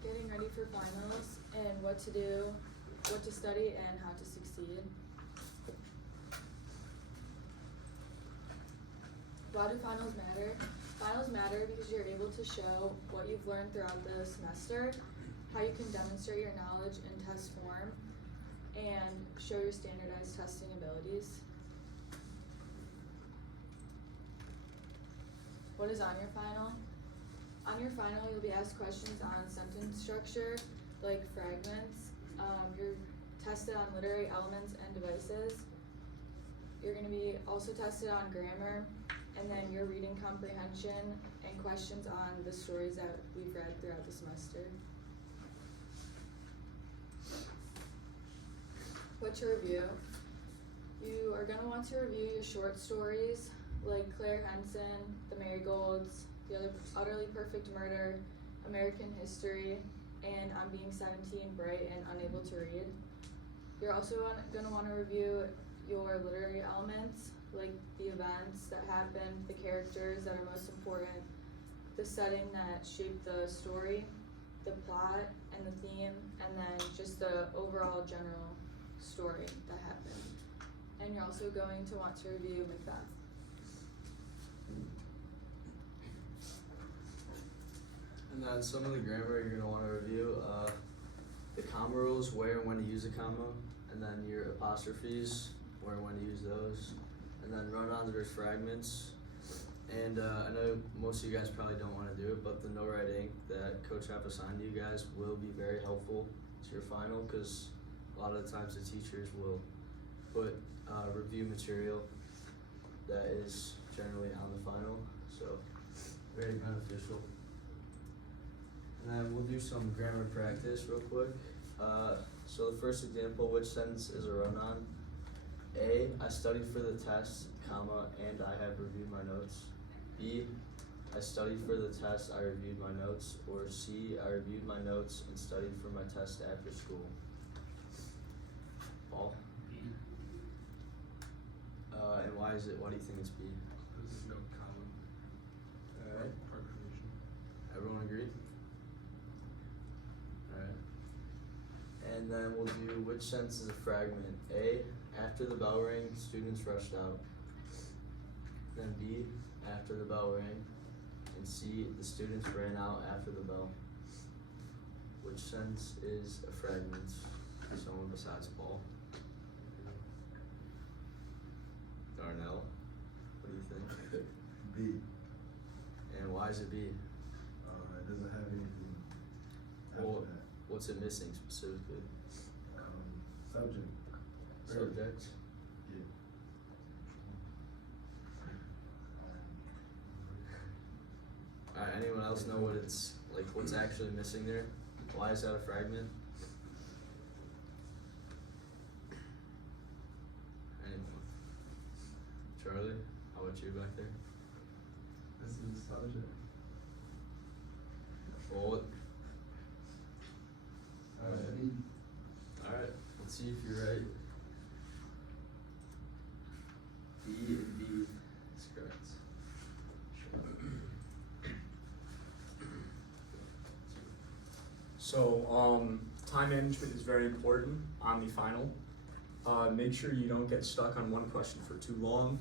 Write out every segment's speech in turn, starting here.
getting ready for finals and what to do, what to study, and how to succeed. Why do finals matter? Finals matter because you're able to show what you've learned throughout the semester, how you can demonstrate your knowledge in test form, and show your standardized testing abilities. What is on your final? On your final, you'll be asked questions on sentence structure, like fragments. You're tested on literary elements and devices. You're going to be also tested on grammar, and then your reading comprehension and questions on the stories that we've read throughout the semester. What to review? You are going to want to review your short stories like Claire Henson, The Marigolds, The Utterly Perfect Murder, American History, and I'm Being 17, Bright, and Unable to Read. You're also going to want to review your literary elements, like the events that happened, the characters that are most important, the setting that shaped the story, the plot and the theme, and then just the overall general story that happened. And you're also going to want to review Macbeth. And then some of the grammar you're going to want to review, the comma rules, where and when to use a comma, and then your apostrophes, where and when to use those, and then run on those fragments. And I know most of you guys probably don't want to do it, but the no write ink that Coach F assigned to you guys will be very helpful to your final, because a lot of the times the teachers will put review material that is generally on the final, so very beneficial. And then we'll do some grammar practice real quick. So the first example, which sentence is a run-on? A, I studied for the test, comma, and I have reviewed my notes. B, I studied for the test, I reviewed my notes. Or C, I reviewed my notes and studied for my test after school. Paul? B. And why is it? Why do you think it's B? There's no column. Alright. Punctuation. Everyone agree? Alright. And then we'll do which sentence is a fragment. A, after the bell rang, students rushed out. Then B, after the bell rang. And C, the students ran out after the bell. Which sentence is a fragment? Someone besides Paul. Darnell, what do you think? B. And why is it B? It doesn't have anything after Well, that. what's it missing specifically? Subject. Subject? Yeah. Alright, anyone else know what it's, like, what's actually missing there? Why is that a fragment? Anyone? Charlie, how about you back there? This is the subject. Well, what? B. Alright, let's see if you're right. B and B is correct. So, time management is very important on the final. Make sure you don't get stuck on one question for too long.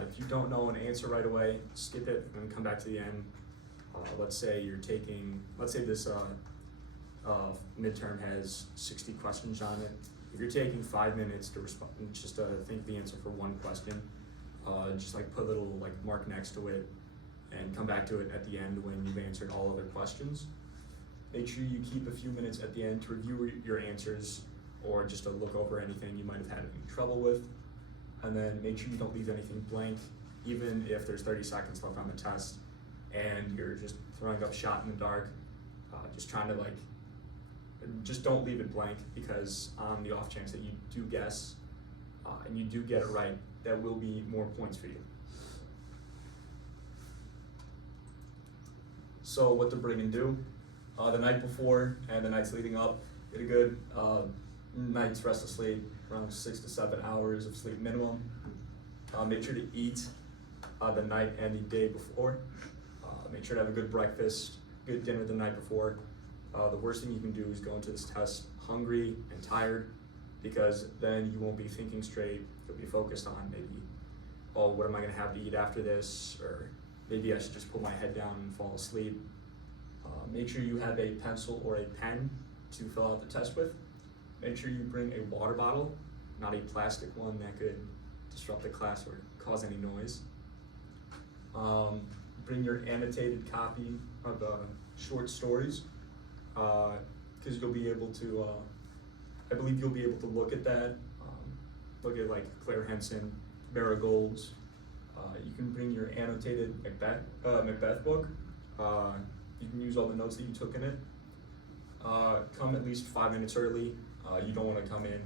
If you don't know an answer right away, skip it and come back to the end. Let's say this midterm has 60 questions on it. If you're taking 5 minutes to respond, just think the answer for one question, just like put a little mark next to it and come back to it at the end when you've answered all other questions. Make sure you keep a few minutes at the end to review your answers or just to look over anything you might have had any trouble with. And then make sure you don't leave anything blank, even if there's 30 seconds left on the test and you're just throwing up shot in the dark. Just trying to just don't leave it blank, because on the off chance that you do guess and you do get it right, that will be more points for you. So what to bring and do. The night before and the nights leading up, get a good night's rest of sleep, around 6 to 7 hours of sleep minimum. Make sure to eat the night and the day before. Make sure to have a good breakfast, good dinner the night before. The worst thing you can do is go into this test hungry and tired, because then you won't be thinking straight. You'll be focused on maybe, oh, what am I gonna have to eat after this? Or maybe I should just put my head down and fall asleep. Make sure you have a pencil or a pen to fill out the test with. Make sure you bring a water bottle, not a plastic one that could disrupt the class or cause any noise. Bring your annotated copy of short stories, because you'll be able to, I believe you'll be able to look at that, look at like Claire Henson, Marigolds. You can bring your annotated Macbeth book. You can use all the notes that you took in it. Come at least 5 minutes early. You don't want to come in,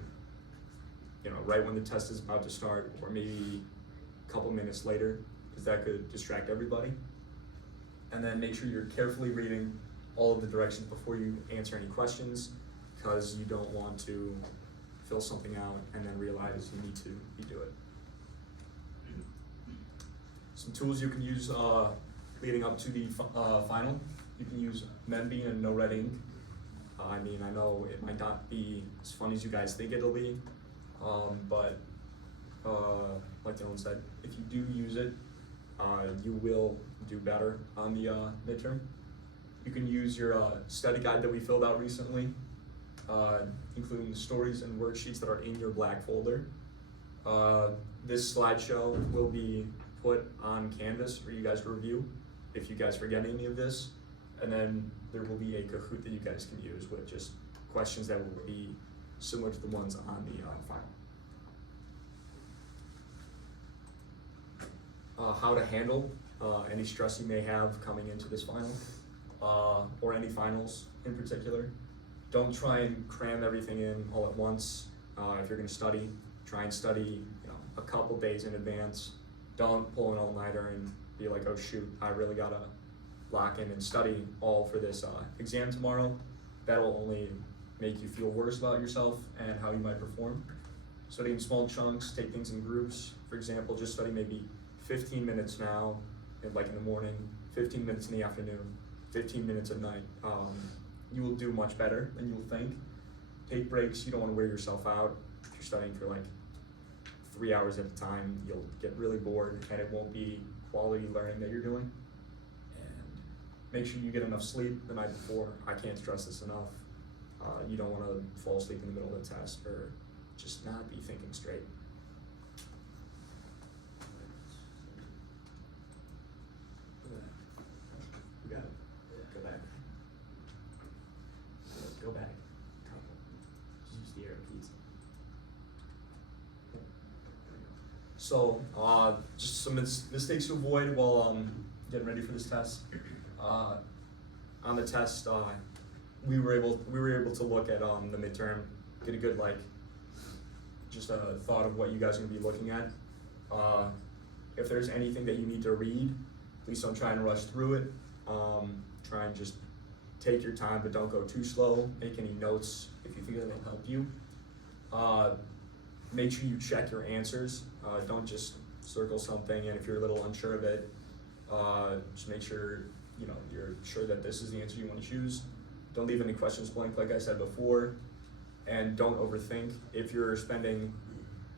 right when the test is about to start, or maybe a couple minutes later, because that could distract everybody. And then make sure you're carefully reading all of the directions before you answer any questions, because you don't want to fill something out and then realize you need to redo it. Some tools you can use leading up to the final. You can use Membean and No Red Ink. I know it might not be as fun as you guys think it'll be, but like Dylan said, if you do use it, you will do better on the midterm. You can use your study guide that we filled out recently, including the stories and worksheets that are in your black folder. This slideshow will be put on Canvas for you guys to review if you guys forget any of this. And then there will be a Kahoot that you guys can use with just questions that will be similar to the ones on the final. How to handle any stress you may have coming into this final, or any finals in particular. Don't try and cram everything in all at once. If you're gonna study, try and study a couple days in advance. Don't pull an all-nighter and be like, oh shoot, I really gotta lock in and study all for this exam tomorrow. That'll only make you feel worse about yourself and how you might perform. Study in small chunks, take things in groups. For example, just study maybe 15 minutes now, like in the morning, 15 minutes in the afternoon, 15 minutes at night. You will do much better than you'll think. Take breaks, you don't wanna wear yourself out. If you're studying for like 3 hours at a time, you'll get really bored and it won't be quality learning that you're doing. And make sure you get enough sleep the night before. I can't stress this enough. You don't wanna fall asleep in the middle of the test or just not be thinking straight. You got it. Go back. Go back. Just use the arrow keys. So, just some mistakes to avoid while getting ready for this test. On the test, we were able to look at the midterm, get a good just a thought of what you guys are gonna be looking at. If there's anything that you need to read, please don't try and rush through it. Try and just take your time, but don't go too slow. Make any notes if you think that will help you. Make sure you check your answers. Don't just circle something, and if you're a little unsure of it, just make sure you're sure that this is the answer you want to choose. Don't leave any questions blank, like I said before, and don't overthink. If you're spending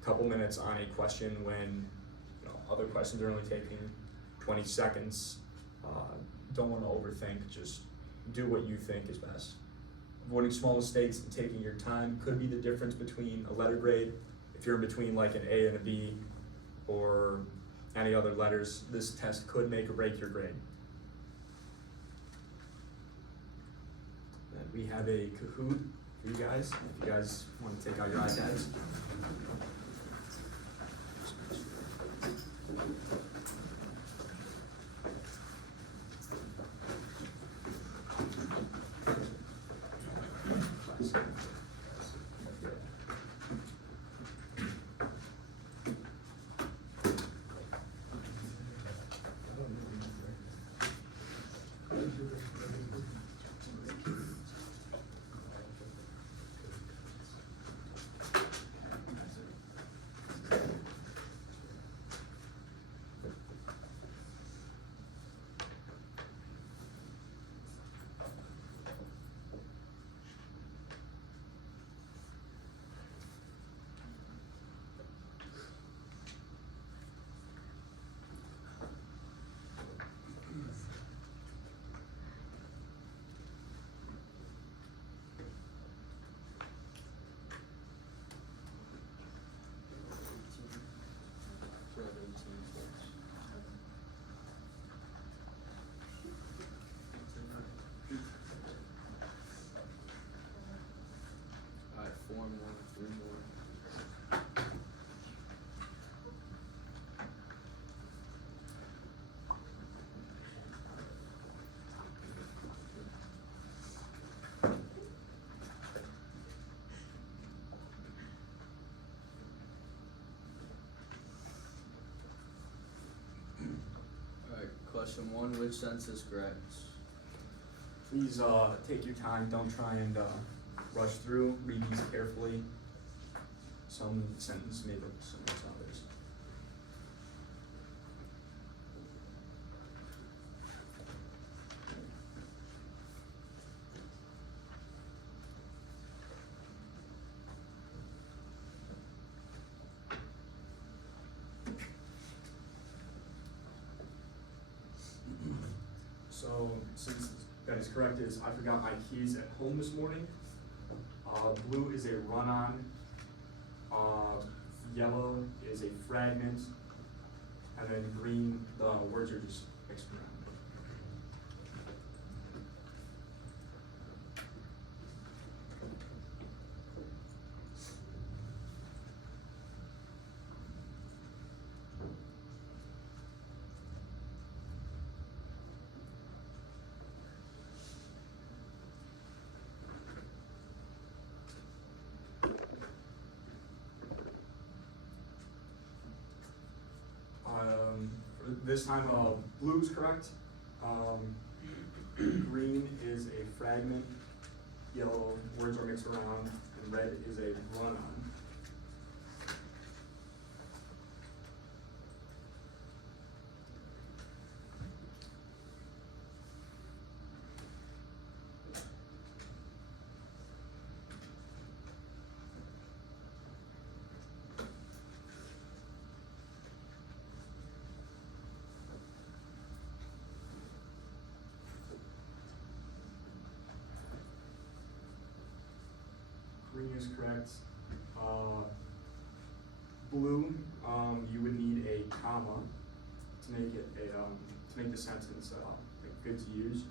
a couple minutes on a question when other questions are only taking 20 seconds, don't want to overthink. Just do what you think is best. Avoiding small mistakes and taking your time could be the difference between a letter grade. If you're in between like an A and a B or any other letters, this test could make or break your grade. And we have a Kahoot for you guys, if you guys want to take out your iPads. Question 1, which sentence is correct? Please take your time. Don't try and rush through. Read these carefully. Some sentences may look similar to others. So, since that is correct, is I forgot my keys at home this morning. Blue is a run-on. Yellow is a fragment. And then green, the words are just mixed around. This time, blue is correct. Green is a fragment. Yellow, words are mixed around. And red is a run-on. Green is correct. Blue, you would need a comma to make it a to make the sentence good to use.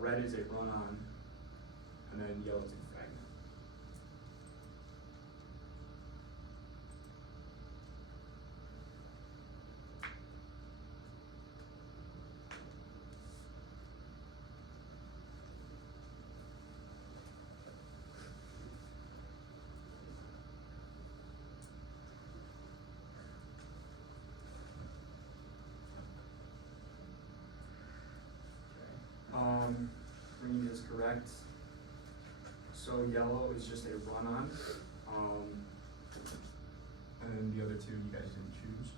Red is a run-on, and then yellow is a fragment. Green is correct. So yellow is just a run-on. And then the other two you guys didn't choose.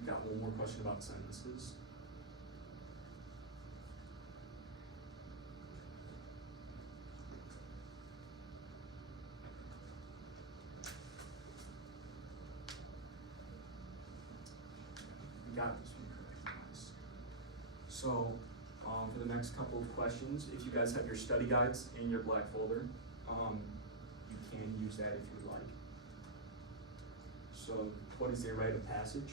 You got one more question about sentences. You got this one correct, nice. So, for the next couple of questions, if you guys have your study guides in your black folder, you can use that if you would like. So, what is a rite of passage?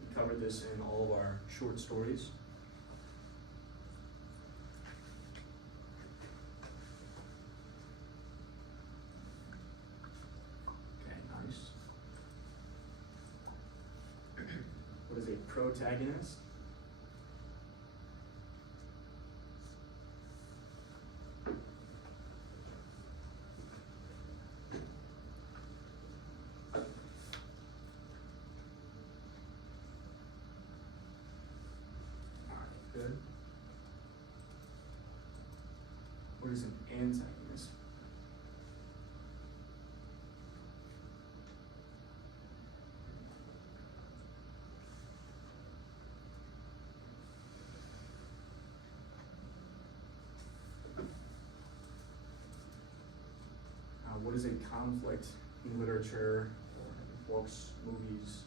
We covered this in all of our short stories. Okay, nice. What is a protagonist? Alright, good. What is an antagonist? What is a conflict in literature, or books, movies,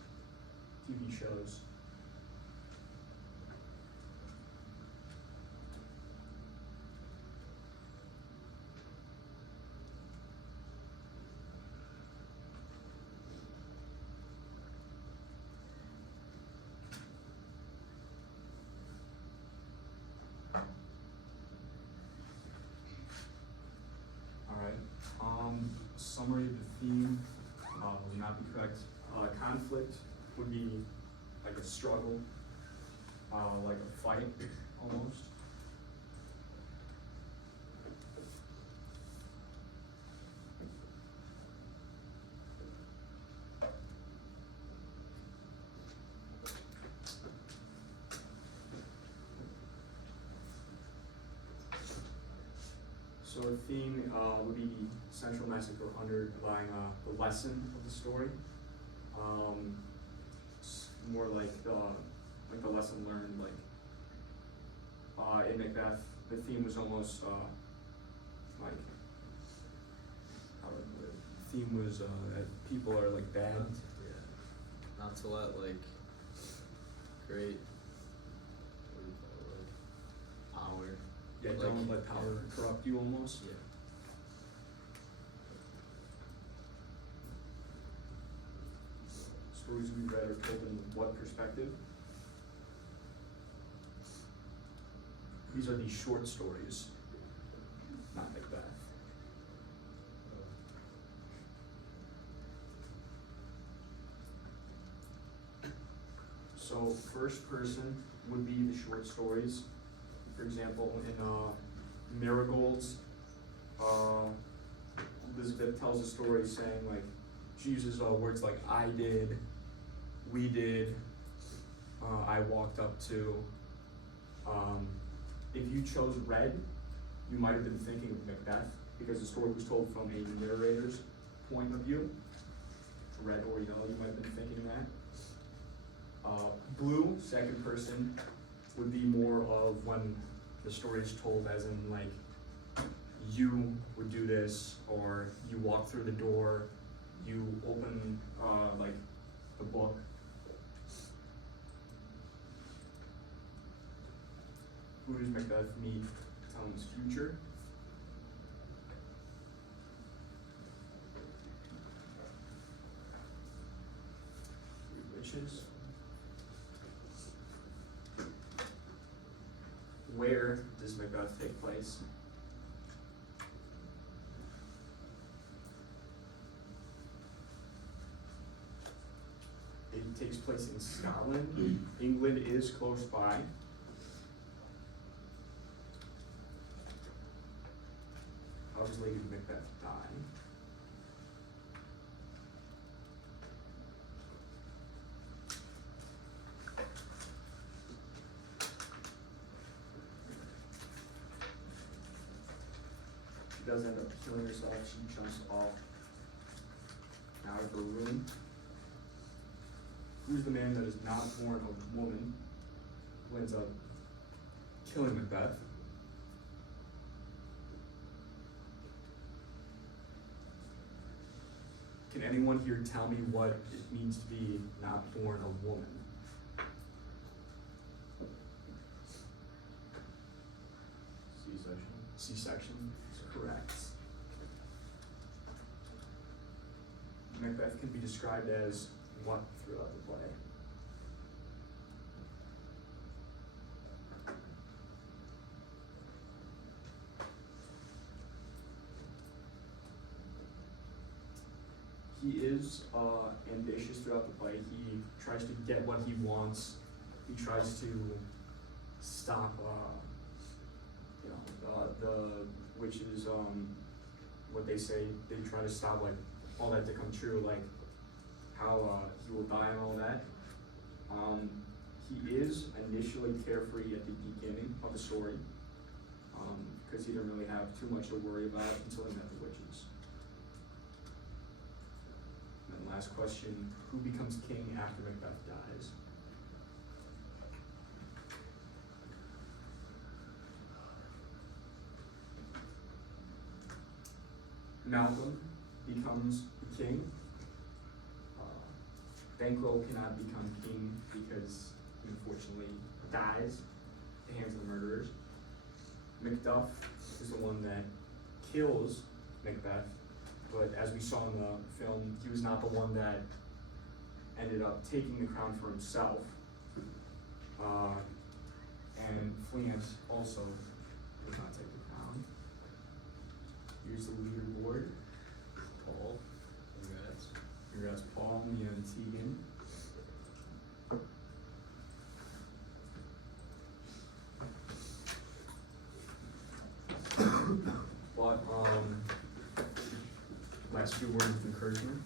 TV shows? Summary of the theme would not be correct. Conflict would be like a struggle, like a fight almost. So a theme would be the central message or underlying the lesson of the story. It's more like the lesson learned. Like in Macbeth, the theme was almost like how do I put it? The theme was that people are like bad. Not to let like great what do you call it, like power. Yeah, like, don't let power corrupt you almost. Yeah. Stories we read are told in what perspective? These are the short stories, not Macbeth. So first person would be the short stories. For example, in Marigold's, Elizabeth tells a story saying like, she uses words like I did, we did, I walked up to. If you chose red, you might have been thinking of Macbeth because the story was told from a narrator's point of view. Red or yellow, you might have been thinking that. Blue, second person, would be more of when the story is told as in like, you would do this, or you walk through the door, you open like the book. Who does Macbeth meet? Tell him his future. Three witches. Where does Macbeth take place? It takes place in Scotland. England is close by. How does Lady Macbeth die? She does end up killing herself. She jumps off out of her room. Who's the man that is not born a woman who ends up killing Macbeth? Can anyone here tell me what it means to be not born a woman? C-section. C-section is correct. Macbeth can be described as what throughout the play? He is ambitious throughout the play. He tries to get what he wants. He tries to stop, the witches. What they say, they try to stop like all that to come true, like how he will die and all that. He is initially carefree at the beginning of the story, because he didn't really have too much to worry about until he met the witches. And then last question, who becomes king after Macbeth dies? Malcolm becomes the king. Banquo cannot become king because he unfortunately dies at the hands of the murderers. Macduff is the one that kills Macbeth, but as we saw in the film, he was not the one that ended up taking the crown for himself. And Fleance also did not take the crown. Here's the leaderboard. Paul. Congrats. Congrats, Paul, Mia, and Tegan. But last few words of encouragement.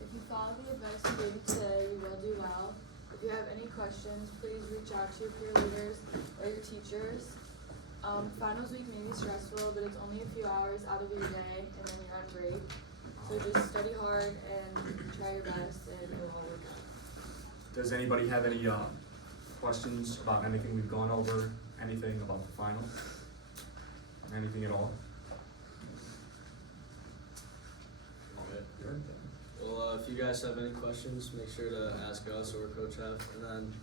If you follow the advice we gave you today, you will do well. If you have any questions, please reach out to your peer leaders or your teachers. Finals week may be stressful, but it's only a few hours out of your day, and then you're on break. So just study hard and try your best, and it will all work out. Does anybody have any questions about anything we've gone over? Anything about the final? Anything at all? Alright. Good. Well, if you guys have any questions, make sure to ask us or Coach F. And then,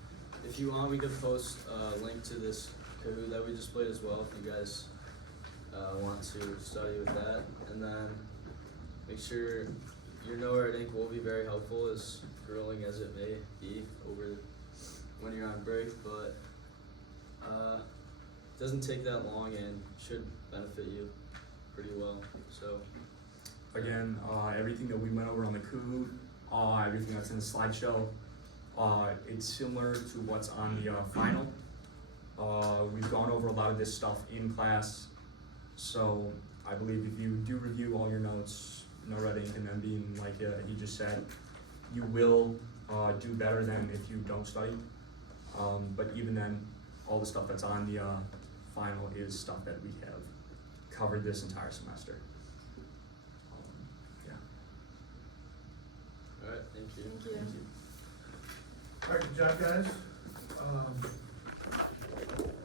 if you want, we could post a link to this Kahoot that we just played as well, if you guys want to study with that. And then, make sure your No Red Ink will be very helpful, as grueling as it may be over when you're on break, but it doesn't take that long and should benefit you pretty well. So. Again, everything that we went over on the Kahoot, everything that's in the slideshow, it's similar to what's on the final. We've gone over a lot of this stuff in class, so I believe if you do review all your notes, no red ink, and then being like he just said, you will do better than if you don't study. But even then, all the stuff that's on the final is stuff that we have covered this entire semester. Alright, thank you. Thank you. Alright, good job, guys.